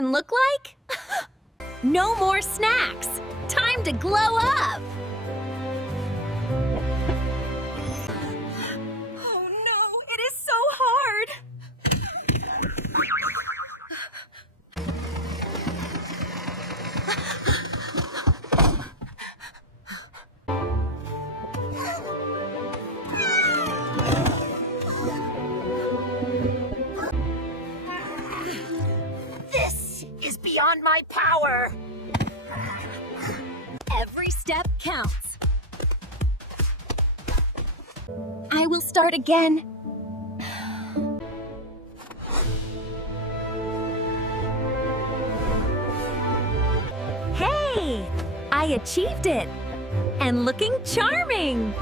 can look like? No more snacks! Time to glow up! Oh no, it is so hard! This is beyond my power! Every step counts. I will start again. Hey! I achieved it! And looking charming!